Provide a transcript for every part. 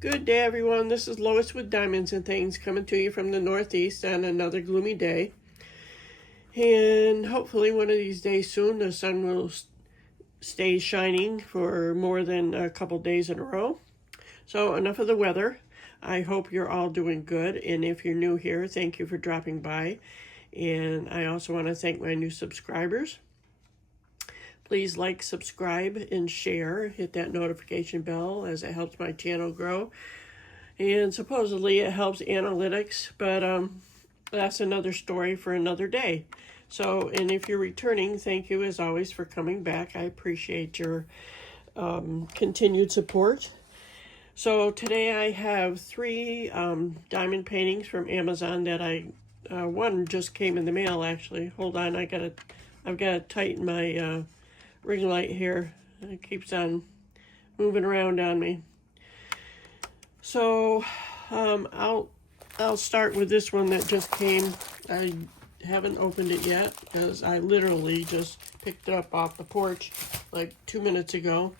Good day, everyone. This is Lois with Diamonds and Things coming to you from the Northeast on another gloomy day. And hopefully one of these days soon the sun will stay shining for more than a couple days in a row. So enough of the weather. I hope you're all doing good. And if you're new here, thank you for dropping by. And I also want to thank my new subscribers. Please like, subscribe, and share. Hit that notification bell as it helps my channel grow. And supposedly it helps analytics, but that's another story for another day. So, and if you're returning, thank you as always for coming back. I appreciate your continued support. So today I have three diamond paintings from Amazon that one just came in the mail actually. Hold on, I've got to tighten my ring light here. It keeps on moving around on me. So I'll start with this one that just came. I haven't opened it yet because I literally just picked it up off the porch like 2 minutes ago.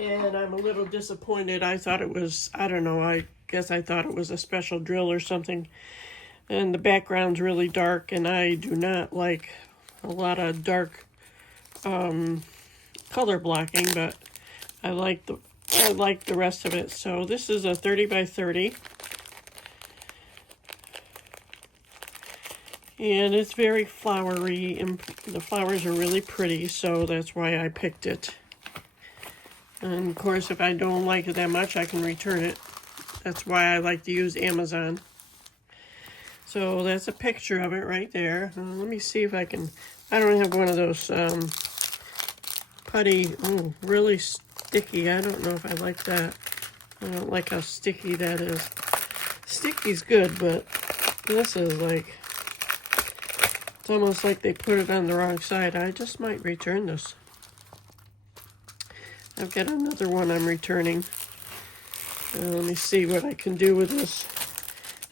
And I'm a little disappointed. I thought it was, I don't know, I guess I thought it was a special drill or something. And the background's really dark, and I do not like a lot of dark color blocking, but I like the rest of it. So this is a 30 by 30. And it's very flowery, and the flowers are really pretty, so that's why I picked it. And of course, if I don't like it that much, I can return it. That's why I like to use Amazon. So that's a picture of it right there. Let me see if I can, I don't have one of those putty, really sticky. I don't know if I like that. I don't like how sticky that is. Sticky's good, but this is like, it's almost like they put it on the wrong side. I just might return this. I've got another one I'm returning. Let me see what I can do with this.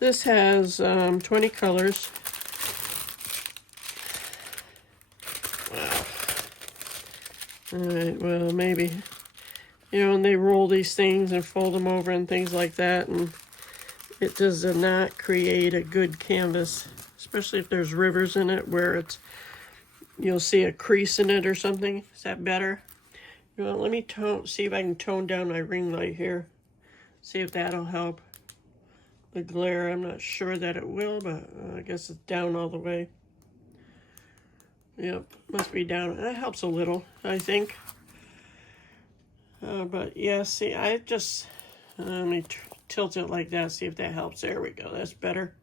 This has 20 colors. Wow. Alright, well, maybe, and they roll these things and fold them over and things like that, and it does not create a good canvas, especially if there's rivers in it where you'll see a crease in it or something. Is that better? Let me see if I can tone down my ring light here. See if that'll help. The glare, I'm not sure that it will, but I guess it's down all the way. Yep, must be down. That helps a little, I think. But yeah, see, let me tilt it like that, see if that helps. There we go, that's better.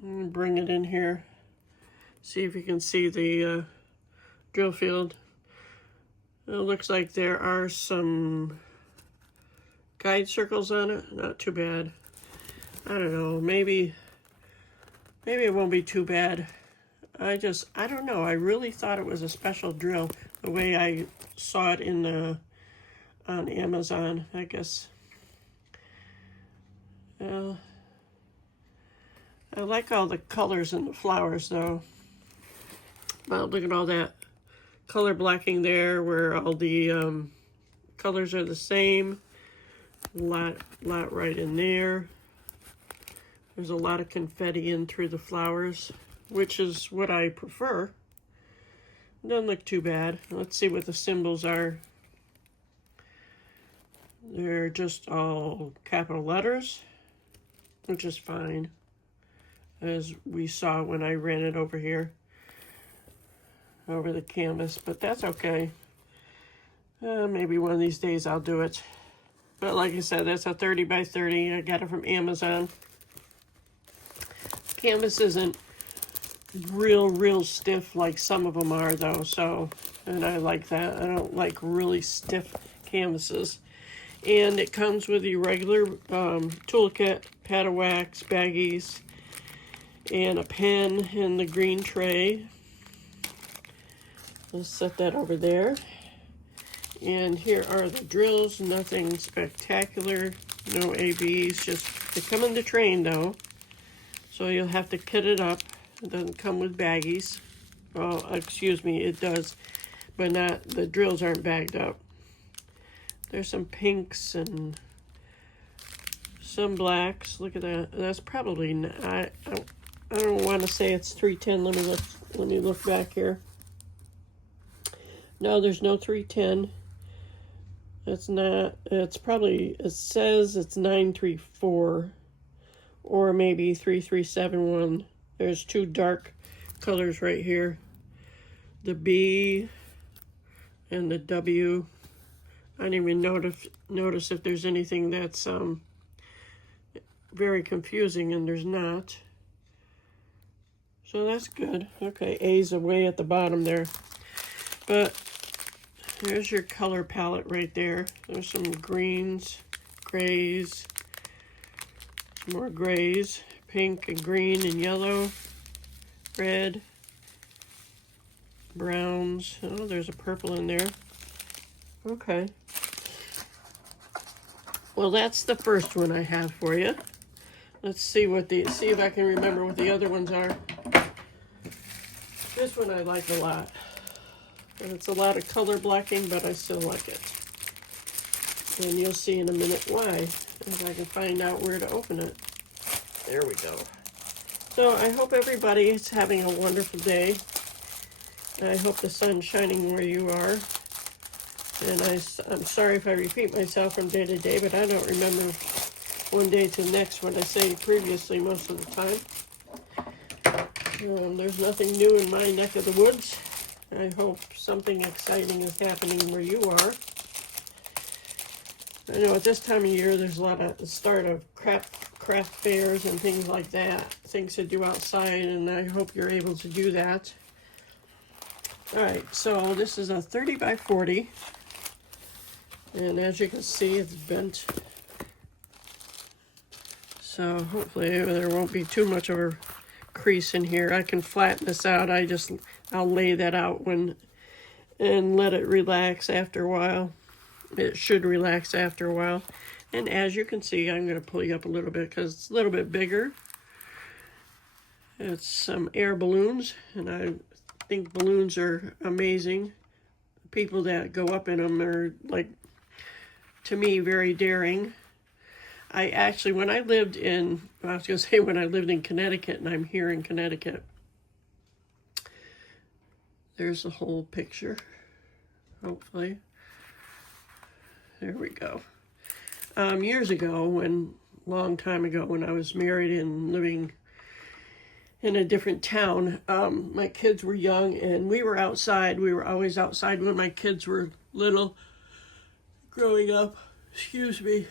Bring it in here. See if you can see the drill field. It looks like there are some guide circles on it. Not too bad. I don't know. Maybe it won't be too bad. I don't know. I really thought it was a special drill the way I saw it on Amazon, I guess. I like all the colors and the flowers though. Well, look at all that color blocking there where all the colors are the same. Lot right in there. There's a lot of confetti in through the flowers, which is what I prefer. Doesn't look too bad. Let's see what the symbols are. They're just all capital letters, which is fine, as we saw when I ran it over here, over the canvas, but that's okay. Maybe one of these days I'll do it. But like I said, that's a 30 by 30. I got it from Amazon. Canvas isn't real stiff like some of them are though, so, and I like that. I don't like really stiff canvases. And it comes with the regular toolkit, pad of wax, baggies, and a pen in the green tray. Let's set that over there. And here are the drills, nothing spectacular, no ABs, just, they come in the train though. So you'll have to kit it up. It doesn't come with baggies. Oh, excuse me, it does, but not, the drills aren't bagged up. There's some pinks and some blacks. Look at that. That's probably not, I don't want to say it's 310. Let me look back here. No, there's no 310. It's not. It's probably, it says it's 934 or maybe 3371. There's two dark colors right here. The B and the W. I didn't even notice if there's anything that's very confusing, and there's not. So that's good. Okay, A's away at the bottom there. But there's your color palette right there. There's some greens, grays, more grays, pink and green and yellow, red, browns. Oh, there's a purple in there. Okay. Well, that's the first one I have for you. Let's see see if I can remember what the other ones are. This one I like a lot. And it's a lot of color blocking, but I still like it. And you'll see in a minute why, if I can find out where to open it. There we go. So I hope everybody is having a wonderful day. I hope the sun's shining where you are. And I'm sorry if I repeat myself from day to day, but I don't remember one day to the next what I say previously most of the time. There's nothing new in my neck of the woods. I hope something exciting is happening where you are. I know at this time of year there's a lot of the start of craft fairs and things like that, things to do outside, and I hope you're able to do that. Alright, so this is a 30 by 40, and as you can see, it's bent. So hopefully there won't be too much of a crease in here. I can flatten this out. I'll lay that out and let it relax after a while. It should relax after a while. And as you can see, I'm going to pull you up a little bit because it's a little bit bigger. It's some air balloons, and I think balloons are amazing. People that go up in them are, like, to me, very daring. I actually, when I lived in Connecticut, and I'm here in Connecticut. There's the whole picture, hopefully. There we go. Years ago, long time ago, when I was married and living in a different town, my kids were young, and we were outside. We were always outside when my kids were little, growing up. Excuse me.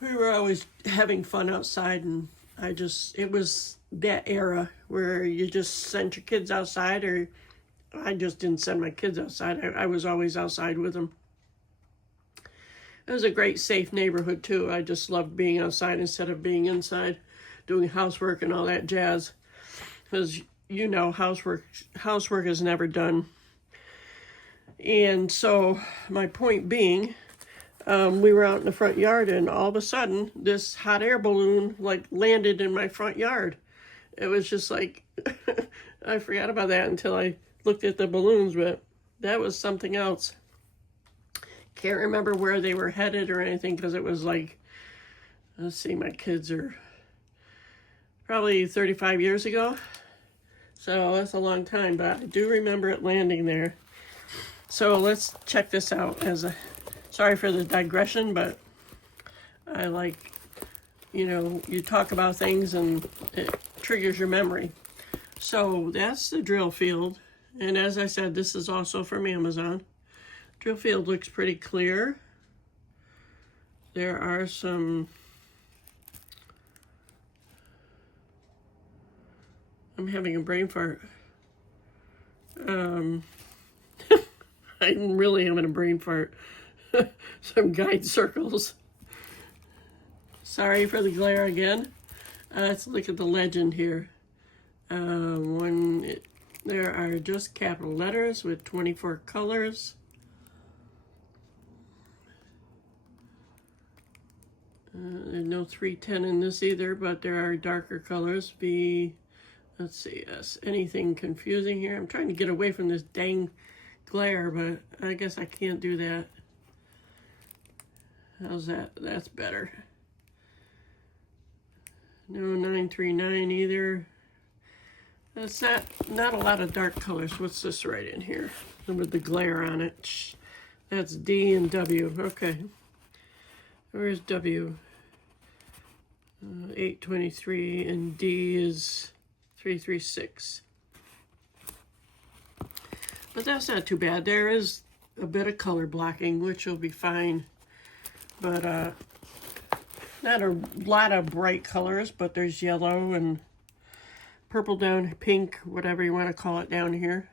We were always having fun outside, and it was that era where you just sent your kids outside, or I just didn't send my kids outside. I was always outside with them. It was a great, safe neighborhood, too. I just loved being outside instead of being inside, doing housework and all that jazz. Because, you know, housework is never done. And so, my point being, we were out in the front yard, and all of a sudden, this hot air balloon, like, landed in my front yard. It was just like, I forgot about that until I looked at the balloons, but that was something else. Can't remember where they were headed or anything, because it was like, let's see, my kids are probably 35 years ago. So that's a long time, but I do remember it landing there. So let's check this out. Sorry for the digression, but I like, you talk about things and it triggers your memory. So that's the drill field. And as I said, this is also from Amazon. Drill field looks pretty clear. There are some, I'm having a brain fart. I'm really having a brain fart. Some guide circles. Sorry for the glare again. Let's look at the legend here. There are just capital letters with 24 colors. There's no 310 in this either, but there are darker colors. Let's see, anything confusing here? I'm trying to get away from this dang glare, but I guess I can't do that. How's that? That's better. No 939 either. That's not a lot of dark colors. What's this right in here? With the glare on it. That's D and W. Okay. Where's W? 823 and D is 336. But that's not too bad. There is a bit of color blocking, which will be fine. But not a lot of bright colors, but there's yellow and purple down, pink, whatever you want to call it down here.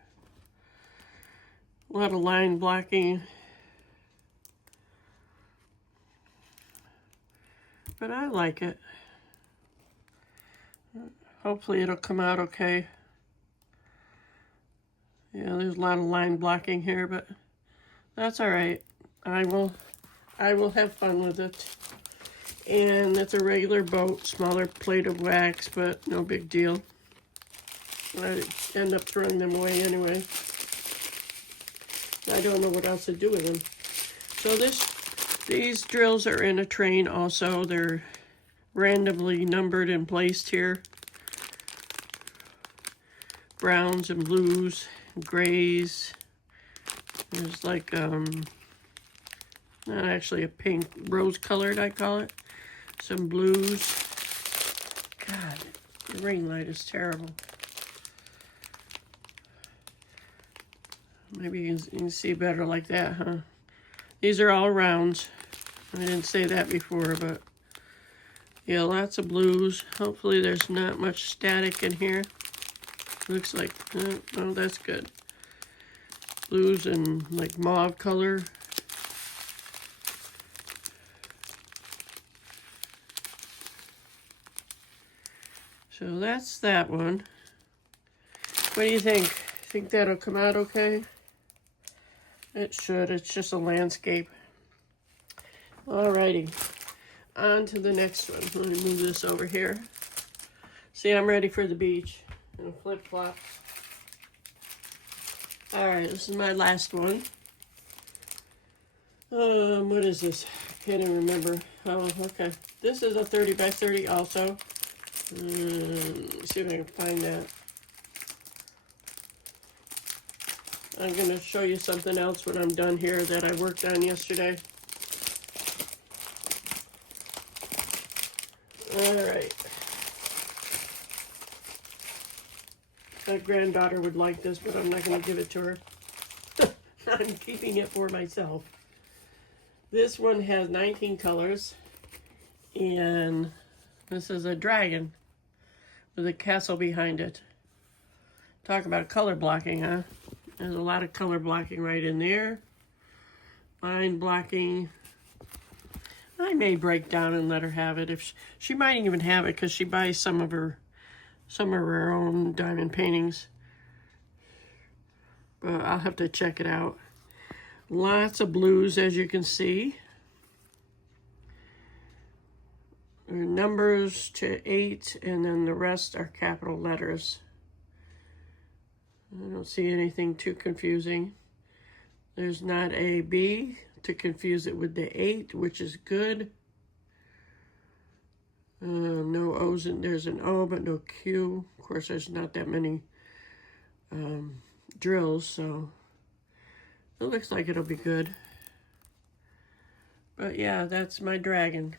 A lot of line blocking. But I like it. Hopefully it'll come out okay. Yeah, there's a lot of line blocking here, but that's all right. I will have fun with it. And it's a regular boat, smaller plate of wax, but no big deal. I end up throwing them away anyway. I don't know what else to do with them. So these drills are in a train also. They're randomly numbered and placed here. Browns and blues, grays. There's like, not actually a pink, rose colored I call it. Some blues. God, the ring light is terrible. Maybe you can see better like that, huh? These are all rounds. I didn't say that before, but yeah, lots of blues. Hopefully there's not much static in here. Looks like, oh, that's good. Blues and like mauve color. So that's that one. What do you think? Think that'll come out okay? It should. It's just a landscape. Alrighty. On to the next one. Let me move this over here. See, I'm ready for the beach. And flip-flop. Alright, this is my last one. What is this? I can't even remember. Oh, okay. This is a 30 by 30 also. Let's see if I can find that. I'm going to show you something else when I'm done here that I worked on yesterday. Alright. My granddaughter would like this, but I'm not going to give it to her. I'm keeping it for myself. This one has 19 colors. And this is a dragon with a castle behind it. Talk about color blocking, huh? There's a lot of color blocking right in there. Line blocking. I may break down and let her have it. If she might even have it because she buys some of her own diamond paintings. But I'll have to check it out. Lots of blues, as you can see. Numbers to 8, and then the rest are capital letters. I don't see anything too confusing. There's not a B to confuse it with the 8, which is good. No O's, and there's an O, but no Q. Of course, there's not that many drills, so it looks like it'll be good. But yeah, that's my dragon.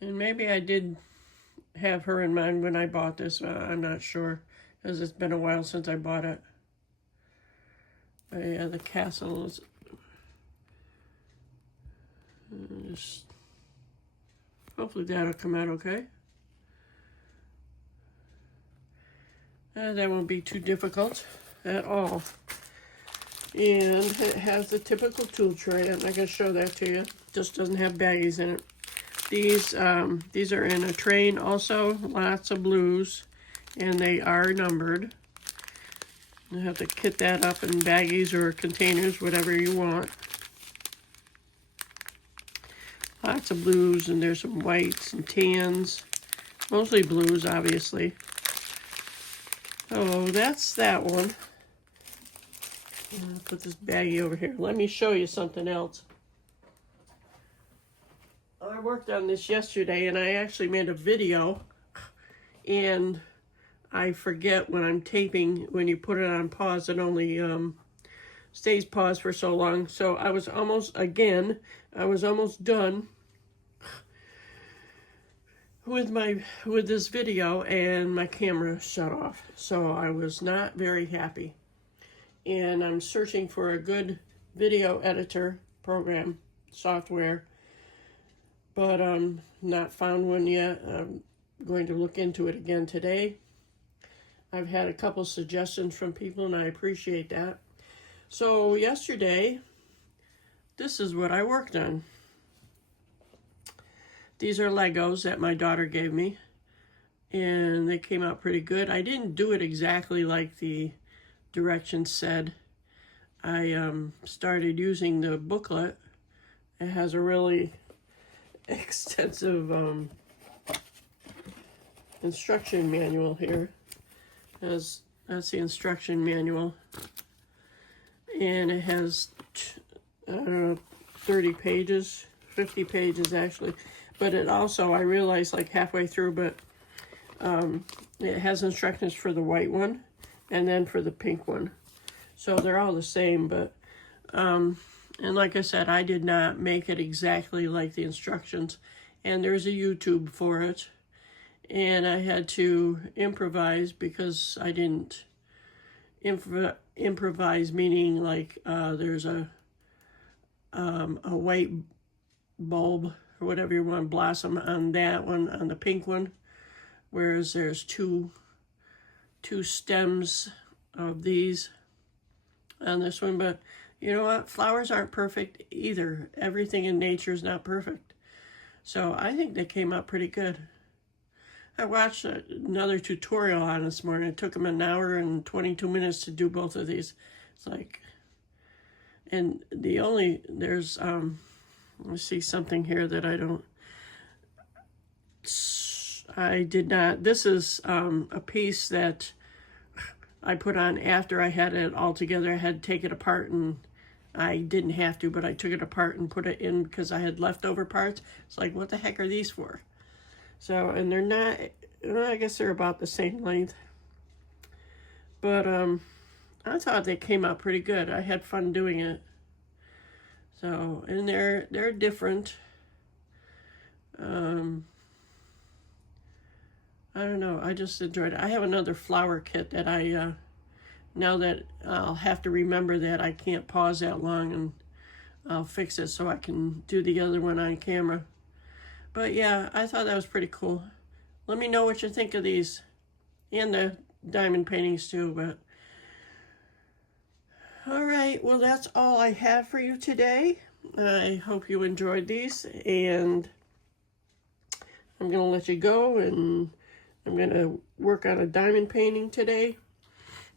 And maybe I did have her in mind when I bought this. I'm not sure, because it's been a while since I bought it. But yeah, the castle is just, hopefully that'll come out okay. That won't be too difficult at all. And it has the typical tool tray. I'm not going to show that to you. Just doesn't have baggies in it. These are in a train also. Lots of blues. And they are numbered. You have to kit that up in baggies or containers, whatever you want. Lots of blues, and there's some whites and tans. Mostly blues, obviously. Oh, that's that one. I'll put this baggie over here. Let me show you something else. I worked on this yesterday, and I actually made a video, and I forget when I'm taping, when you put it on pause, it only stays paused for so long. So I was almost done with this video, and my camera shut off. So I was not very happy. And I'm searching for a good video editor program, software, but not found one yet. I'm going to look into it again today. I've had a couple suggestions from people, and I appreciate that. So yesterday, this is what I worked on. These are Legos that my daughter gave me, and they came out pretty good. I didn't do it exactly like the directions said. I started using the booklet. It has a really extensive instruction manual here. That's the instruction manual, and it has, I don't know, 30 pages, 50 pages actually. But it also, I realized like halfway through, but it has instructions for the white one and then for the pink one. So they're all the same, but, and like I said, I did not make it exactly like the instructions. And there's a YouTube for it. And I had to improvise because I didn't improvise, meaning like there's a white bulb or whatever you want, blossom on that one, on the pink one, whereas there's two stems of these on this one. But you know what, flowers aren't perfect either. Everything in nature is not perfect. So I think they came out pretty good. I watched another tutorial on this morning. It took them an hour and 22 minutes to do both of these. It's like, and there's let's see something here that I did not, this is a piece that I put on after I had it all together. I had to take it apart, and I didn't have to, but I took it apart and put it in because I had leftover parts. It's like, what the heck are these for? So, and they're not, I guess they're about the same length. But I thought they came out pretty good. I had fun doing it. So, and they're different. I don't know, I just enjoyed it. I have another flower kit that now that I'll have to remember that I can't pause that long, and I'll fix it so I can do the other one on camera. But yeah, I thought that was pretty cool. Let me know what you think of these, and the diamond paintings too. But all right, well, that's all I have for you today. I hope you enjoyed these, and I'm gonna let you go, and I'm gonna work on a diamond painting today.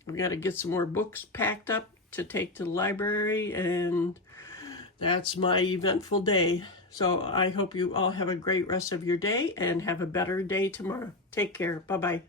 I've got to get some more books packed up to take to the library, and that's my eventful day. So I hope you all have a great rest of your day and have a better day tomorrow. Take care. Bye-bye.